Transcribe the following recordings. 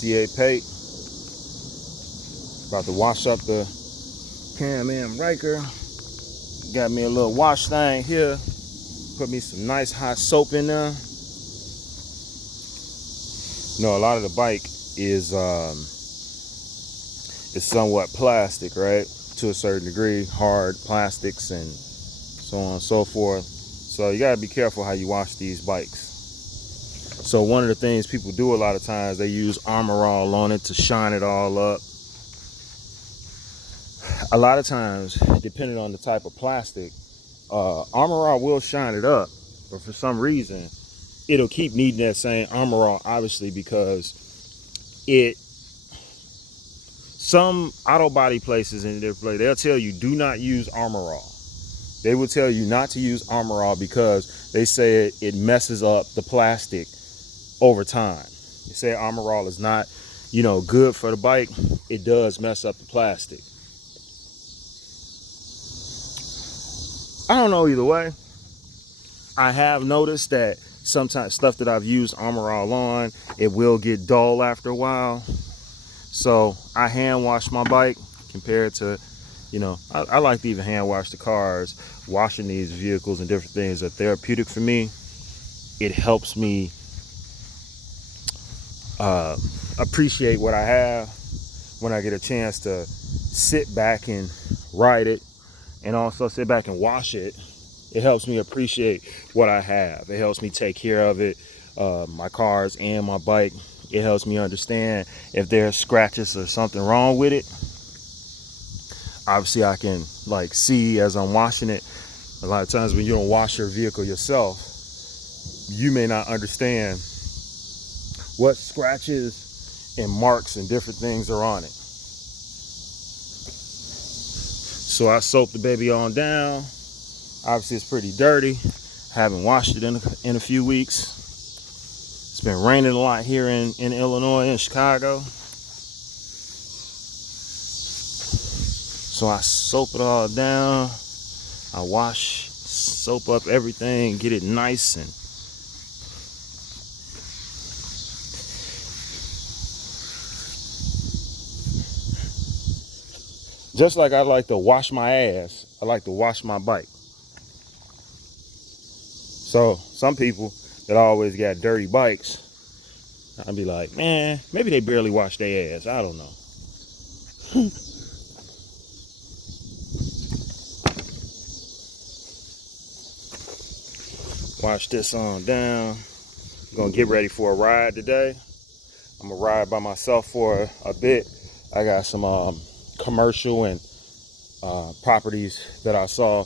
C8 paint. About to wash up the Can-Am Ryker. Got me a little wash thing here. Put me some nice hot soap in there. You know, a lot of the bike is somewhat plastic, right? To a certain degree, hard plastics and so on and so forth. So you gotta be careful how you wash these bikes. So one of the things people do a lot of times, they use Armor All on it to shine it all up. A lot of times, depending on the type of plastic, Armor All will shine it up, but for some reason, it'll keep needing that same Armor All, obviously, because some auto body places in their place, they'll tell you do not use Armor All. They will tell you not to use Armor All because they say it messes up the plastic over time. They say Armor All is not, good for the bike. It does mess up the plastic. I don't know either way. I have noticed that sometimes stuff that I've used Armor All on, it will get dull after a while. So I hand wash my bike compared to, I like to even hand wash the cars. Washing these vehicles and different things are therapeutic for me. It helps me appreciate what I have when I get a chance to sit back and ride it and also sit back and wash it. It helps me appreciate what I have. It helps me take care of it, my cars and my bike. It helps me understand if there's scratches or something wrong with it. Obviously I can see as I'm washing it. A lot of times when you don't wash your vehicle yourself, you may not understand what scratches and marks and different things are on it. So I soap the baby on down. Obviously it's pretty dirty. Haven't washed it in a few weeks. It's been raining a lot here in Illinois and Chicago. So I soap it all down. I soap up everything, get it nice and just like I like to wash my ass, I like to wash my bike. So some people that always got dirty bikes, I'd be like, man, maybe they barely wash their ass. I don't know. Wash this on down. I'm gonna get ready for a ride today. I'm gonna ride by myself for a bit. I got some commercial and properties that I saw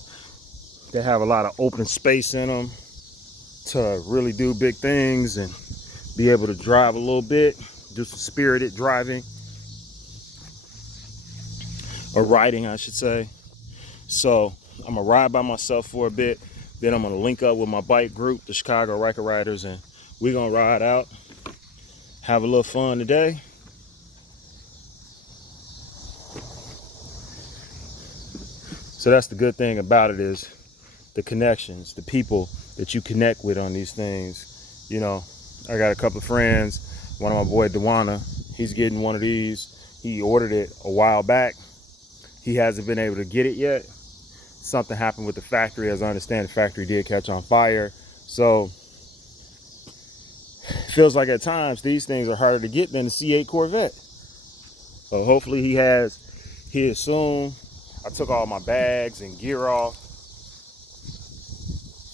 that have a lot of open space in them to really do big things and be able to drive a little bit, do some spirited driving or riding, I should say. So I'm gonna ride by myself for a bit. Then I'm gonna link up with my bike group, the Chicago Ryker Riders, and we're gonna ride out, have a little fun today. So that's the good thing about it, is the connections, the people that you connect with on these things. I got a couple of friends. One of my boy, Dewana, he's getting one of these. He ordered it a while back. He hasn't been able to get it yet. Something happened with the factory. As I understand, the factory did catch on fire. So it feels like at times these things are harder to get than the C8 Corvette. So hopefully he has his soon. I took all my bags and gear off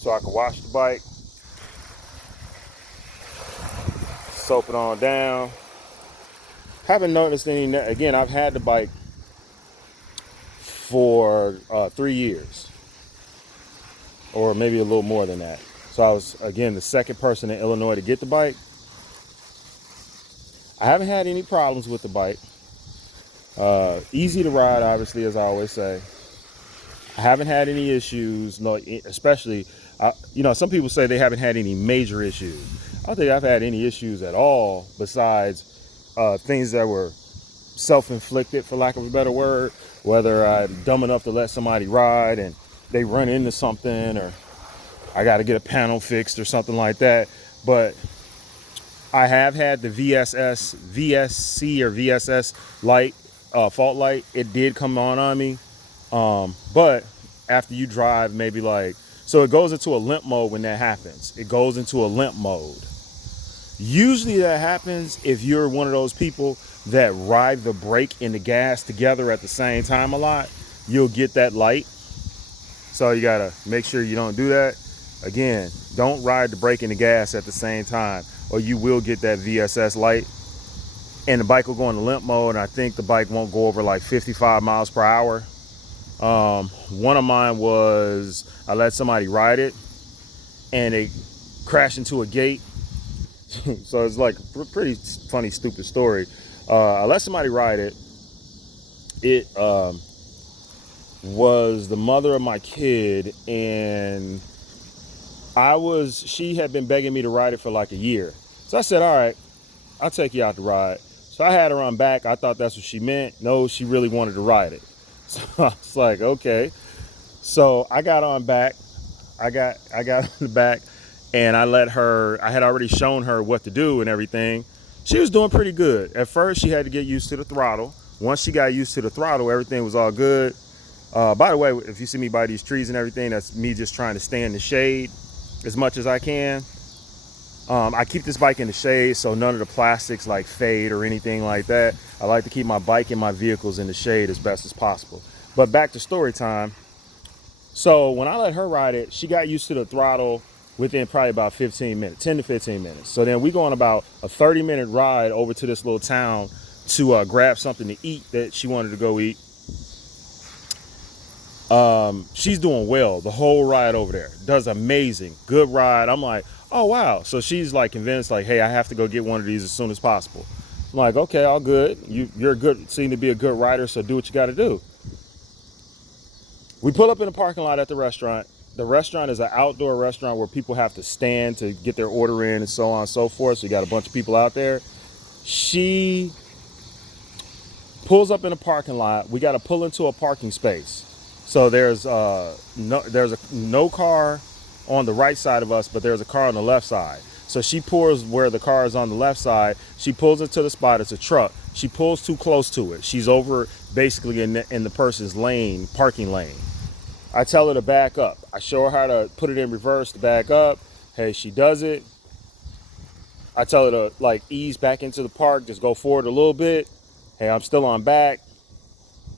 so I can wash the bike, soap it on down. Haven't noticed any, again, I've had the bike for 3 years, or maybe a little more than that. So I was, again, the second person in Illinois to get the bike. I haven't had any problems with the bike. Easy to ride, obviously, as I always say. I haven't had any issues, no, especially, some people say they haven't had any major issues. I don't think I've had any issues at all, besides things that were self-inflicted, for lack of a better word, whether I'm dumb enough to let somebody ride and they run into something, or I got to get a panel fixed or something like that. But I have had the VSC or VSS light, fault light. It did come on me. But after you drive maybe like, so it goes into a limp mode when that happens. It goes into a limp mode. Usually that happens if you're one of those people that ride the brake and the gas together at the same time a lot. You'll get that light. So you gotta make sure you don't do that. Again, don't ride the brake and the gas at the same time, or you will get that VSS light and the bike will go into limp mode. And I think the bike won't go over like 55 miles per hour. One of mine was, I let somebody ride it and it crashed into a gate. So it's like a pretty funny, stupid story. I let somebody ride it. It was the mother of my kid, and she had been begging me to ride it for like a year. So I said, all right, I'll take you out to ride. So I had her on back. I thought that's what she meant. No, she really wanted to ride it. So I was like, okay. So I got on back. I got on the back, and I had already shown her what to do and everything. She was doing pretty good. At first, she had to get used to the throttle. Once she got used to the throttle, everything was all good. By the way, if you see me by these trees and everything, that's me just trying to stay in the shade as much as I can. I keep this bike in the shade so none of the plastics like fade or anything like that. I like to keep my bike and my vehicles in the shade as best as possible. But back to story time. So when I let her ride it, she got used to the throttle within probably about 15 minutes, 10 to 15 minutes. So then we go on about a 30-minute ride over to this little town to grab something to eat that she wanted to go eat. She's doing well the whole ride over there. Does amazing. Good ride. I'm like, oh, wow. So she's like convinced, like, hey, I have to go get one of these as soon as possible. I'm like, okay, all good. You're good, seem to be a good rider, so do what you got to do. We pull up in the parking lot at the restaurant. The restaurant is an outdoor restaurant where people have to stand to get their order in and so on and so forth. So you got a bunch of people out there. She pulls up in the parking lot. We got to pull into a parking space. So there's no car on the right side of us, but there's a car on the left side. So she pulls where the car is on the left side. She pulls into the spot. It's a truck. She pulls too close to it. She's over basically in the person's lane, parking lane. I tell her to back up. I show her how to put it in reverse to back up. Hey, she does it. I tell her to like ease back into the park, just go forward a little bit. Hey, I'm still on back.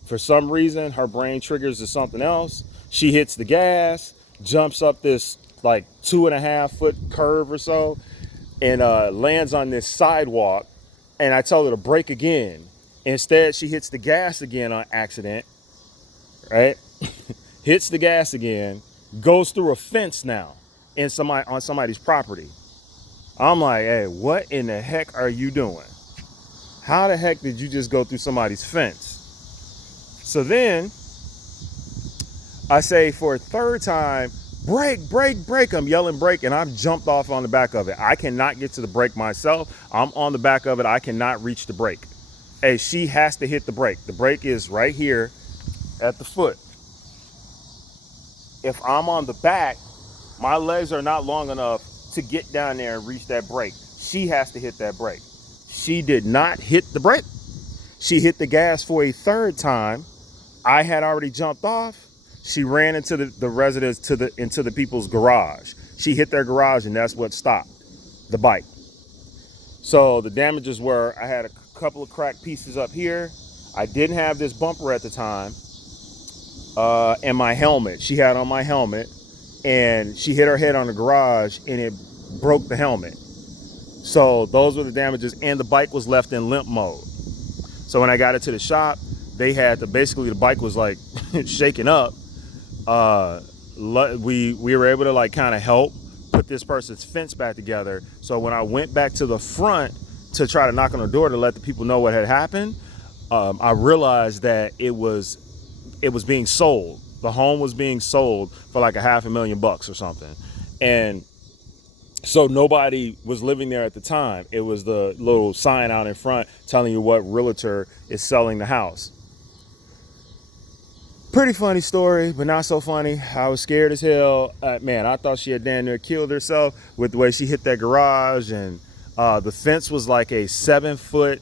For some reason, her brain triggers to something else. She hits the gas, jumps up this like 2.5 foot curve or so, and lands on this sidewalk. And I tell her to brake again. Instead, she hits the gas again on accident, right? Hits the gas again, goes through a fence now on somebody's property. I'm like, hey, what in the heck are you doing? How the heck did you just go through somebody's fence? So then I say for a third time, brake, brake, brake. I'm yelling brake, and I've jumped off on the back of it. I cannot get to the brake myself. I'm on the back of it. I cannot reach the brake. Hey, she has to hit the brake. The brake is right here at the foot. If I'm on the back, my legs are not long enough to get down there and reach that brake. She has to hit that brake. She did not hit the brake. She hit the gas for a third time. I had already jumped off. She ran into the residence into the people's garage. She hit their garage, and that's what stopped the bike. So the damages were, I had a couple of cracked pieces up here. I didn't have this bumper at the time. And my helmet. She had on my helmet, and she hit her head on the garage, and it broke the helmet. So those were the damages, and the bike was left in limp mode. So when I got it to the shop, they had to, basically the bike was like shaking up. We were able to like kind of help put this person's fence back together. So when I went back to the front to try to knock on the door to let the people know what had happened, I realized that it was being sold. The home was being sold for like $500,000 or something. And so nobody was living there at the time. It was the little sign out in front telling you what realtor is selling the house. Pretty funny story, but not so funny. I was scared as hell. Man, I thought she had damn near killed herself with the way she hit that garage. And The fence was like a 7-foot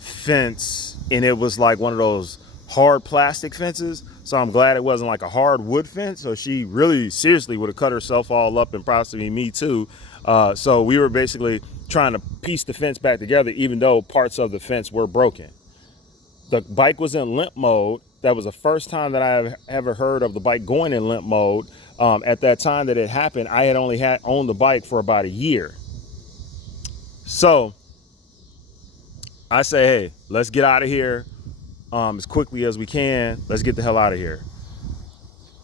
fence, and it was like one of those hard plastic fences. So I'm glad it wasn't like a hard wood fence. So she really seriously would have cut herself all up, and possibly me too. So we were basically trying to piece the fence back together, even though parts of the fence were broken. The bike was in limp mode. That was the first time that I have ever heard of the bike going in limp mode. At that time that it happened, I had only owned the bike for about a year. So I say, hey, let's get out of here as quickly as we can. Let's get the hell out of here.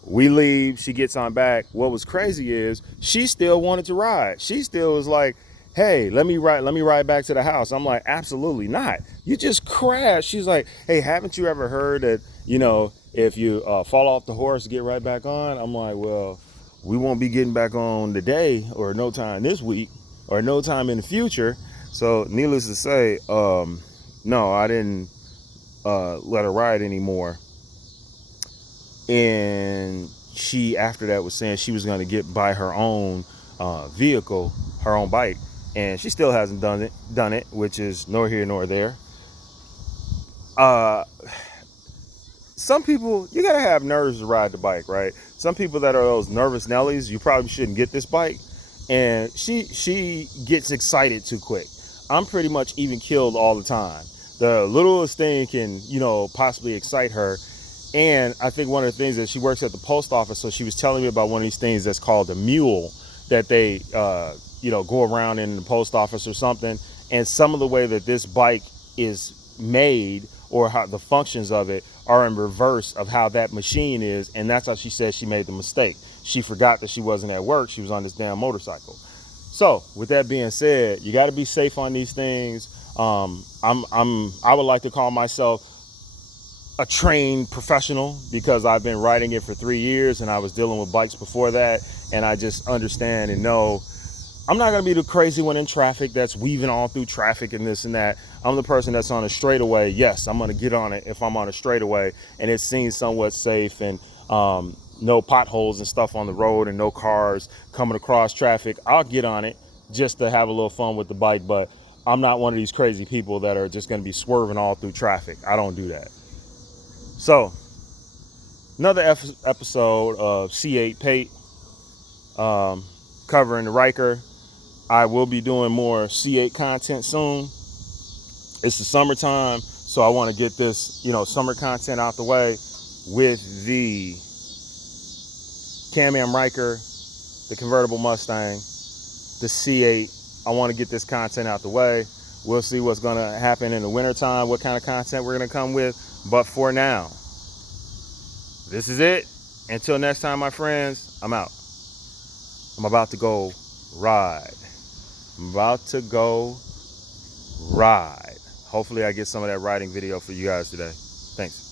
We leave. She gets on back. What was crazy is she still wanted to ride. She still was like, hey, let me ride back to the house. I'm like, absolutely not. You just crashed. She's like, hey, haven't you ever heard that, if you fall off the horse, get right back on? I'm like, well, we won't be getting back on today, or no time this week, or no time in the future. So needless to say, no, I didn't let her ride anymore. And she, after that, was saying she was going to buy her own vehicle, her own bike, and she still hasn't done it, which is nor here nor there. Some people, you gotta have nerves to ride the bike, right? Some people that are those nervous Nellies, you probably shouldn't get this bike. And she gets excited too quick. I'm pretty much even killed all the time. The littlest thing can, possibly excite her. And I think one of the things that she works at the post office, so she was telling me about one of these things that's called a mule that they, go around in the post office or something. And some of the way that this bike is made, or how the functions of it, are in reverse of how that machine is. And that's how she said she made the mistake. She forgot that she wasn't at work. She was on this damn motorcycle. So with that being said, you got to be safe on these things. I would like to call myself a trained professional, because I've been riding it for 3 years and I was dealing with bikes before that. And I just understand and know I'm not going to be the crazy one in traffic that's weaving all through traffic and this and that. I'm the person that's on a straightaway. Yes, I'm going to get on it if I'm on a straightaway and it seems somewhat safe, and no potholes and stuff on the road and no cars coming across traffic. I'll get on it just to have a little fun with the bike, but I'm not one of these crazy people that are just going to be swerving all through traffic. I don't do that. So, another episode of C8 Pate, covering the Ryker. I will be doing more C8 content soon. It's the summertime, so I want to get this, summer content out the way with the Can-Am Ryker, the convertible Mustang, the C8. I want to get this content out the way. We'll see what's going to happen in the wintertime, what kind of content we're going to come with. But for now, this is it. Until next time, my friends, I'm out. I'm about to go ride. Hopefully I get some of that riding video for you guys today. Thanks.